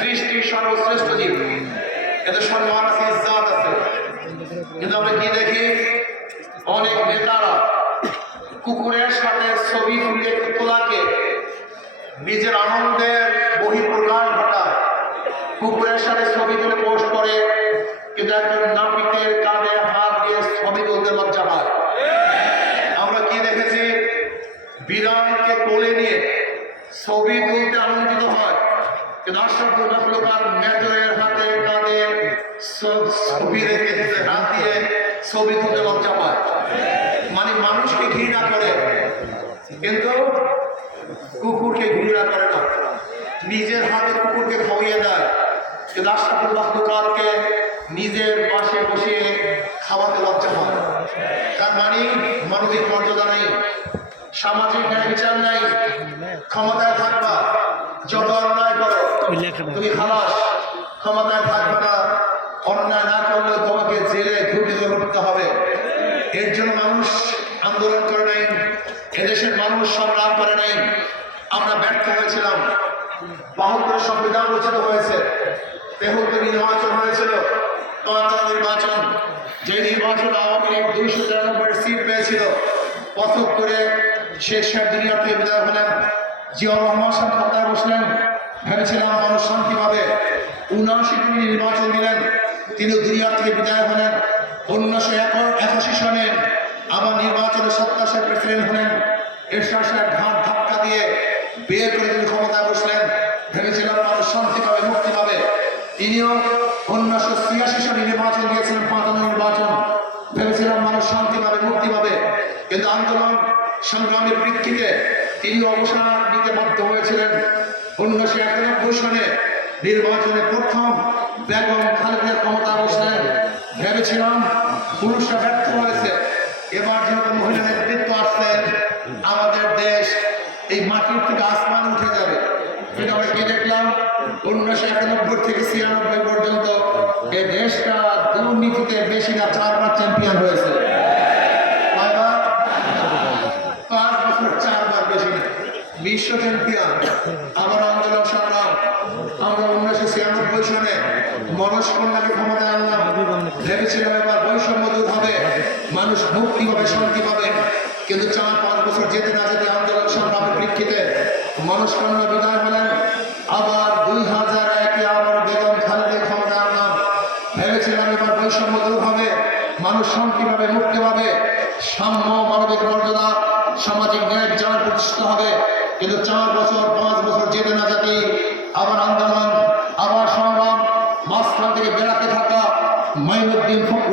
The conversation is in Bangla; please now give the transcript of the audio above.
সৃষ্টির সর্বশ্রেষ্ঠ জীব, এতে সম্মান আছে, ইজ্জত আছে। কিন্তু আমরা কি দেখি, অনেক নেতারা কুকুরের সাথে ছবি তুলে তোলাকে নিজের আনন্দের বহিঃপ্রকাশ ঘটায়, কুকুরের সাথে ছবি তুলে পোস্ট করে, কিন্তু একজন নাপিতের কাঁধে হাত দিয়ে ছবি তুলতে লজ্জা পায়। আমরা কি দেখেছি, বিড়ালকে কোলে নিয়ে ছবি তুলতে আনন্দিত হয়, কিন্তু আশরাফুল মাখলুকাত মেজরের হাতে কাঁধে ছবি রেখে হাত দিয়ে ছবি তুলতে লজ্জা পায়। মানে মানুষকে ঘৃণা করে, কিন্তু কুকুরকে ঘৃণা করে না। নিজের হাতে কুকুরকে খাওয়িয়ে দেয়, কিন্তু আশরাফুল মাখলুকাতকে নিজের পাশে বসিয়ে খাওয়াতে লজ্জা পায়। তার মানে মানবিক মর্যাদা নেই, সামাজিক ন্যায় বিচার নাই। ক্ষমতায় থাকবা, যত অন্যায় করো তুমি খালাস, ক্ষমতায় থাকবে না, অন্যায় না করলে তোমাকে জেলে ঢুকিয়ে করতে হবে। এর জন্য মানুষ আন্দোলন করে নাই, এদেশের মানুষ সংগ্রাম করে নাই। আমরা ব্যর্থ হয়েছিলাম। ৭২ সংবিধান রচিত হয়েছে, ৭৩ নির্বাচন হয়েছিল, ৭৫ নির্বাচন, যে নির্বাচন আওয়ামী লীগ ২৯৩ সিট পেয়েছিল, পথক করে শেখ দুনিয়া থেকে বিদায় হলেন। জিয়াউর রহমান সাহেব ক্ষমতায় বসলেন, ভেবেছিলাম মানুষ শান্তি পাবে। ৭৯ নির্বাচন দিলেন, তিনি দুনিয়া থেকে বিদায় হলেন। ১৯৮১ সনে আবার নির্বাচনে সত্তা সাহেব প্রেসিডেন্ট হলেন। এরশাদ সাহেব ঘাট ধাক্কা দিয়ে বের করে তিনি ক্ষমতায় বসলেন, ভেবেছিলাম মানুষ শান্তি পাবে, মুক্তি পাবে। তিনিও ১৯৮৬ সনে নির্বাচন দিয়েছিলেন, ৫৫ নির্বাচন, ভেবেছিলাম মানুষ শান্তি পাবে, মুক্তি পাবে। কিন্তু আন্দোলন সংগ্রামের প্রেক্ষিতে তিনি অবসর নিতে বাধ্য হয়েছিলেন। ১৯৯১ সনে নির্বাচনে প্রথম বেগম খালেদা ক্ষমতা বসলেন, ভেবেছিলাম পুরুষরা ব্যর্থ হয়েছে, এবার যেহেতু মহিলা নেতৃত্ব আসছে, আমাদের দেশ এই মাটির থেকে আসমান উঠে যাবে। কিন্তু আমরা কি দেখলাম, ১৯৯১ থেকে ৯৬ পর্যন্ত এই দেশটা দুর্নীতিতে বেশি না ৪বার চ্যাম্পিয়ন হয়েছে। ৫ বছর ৪বার বেশি না, বিশ্ব চ্যাম্পিয়ন। আমার আন্দোলন সংগ্রাম, আমরা ১৯৯৬ সনে মনস্কন্যাকে ক্ষমতায় আনলাম, ভেবেছিলাম এবার বৈষম্য দূর হবে, মানুষ মুক্তি পাবে, শান্তি পাবে। কিন্তু ৪-৫ বছর যেতে না যেতে আন্দোলন সংগ্রামের প্রেক্ষিতে মনস্কন্যা বিদায় হলেন। আবার ২০০১-এ আবার বেগম খালেদা ক্ষমতায় আনলাম, ভেবেছিলাম এবার বৈষম্য দূর হবে, মানুষ শান্তি পাবে, মুক্তি পাবে, সাম্য, মানবিক মর্যাদা, সামাজিক ন্যায় বিচার প্রতিষ্ঠিত হবে। কিন্তু ৪-৫ বছর যেতে না যেতে আবার আন্দোলন, আবার সংগ্রাম, মাঝখান থেকে বেড়াতে থাকা মাইনুদ্দিন ফখরুদ্দিন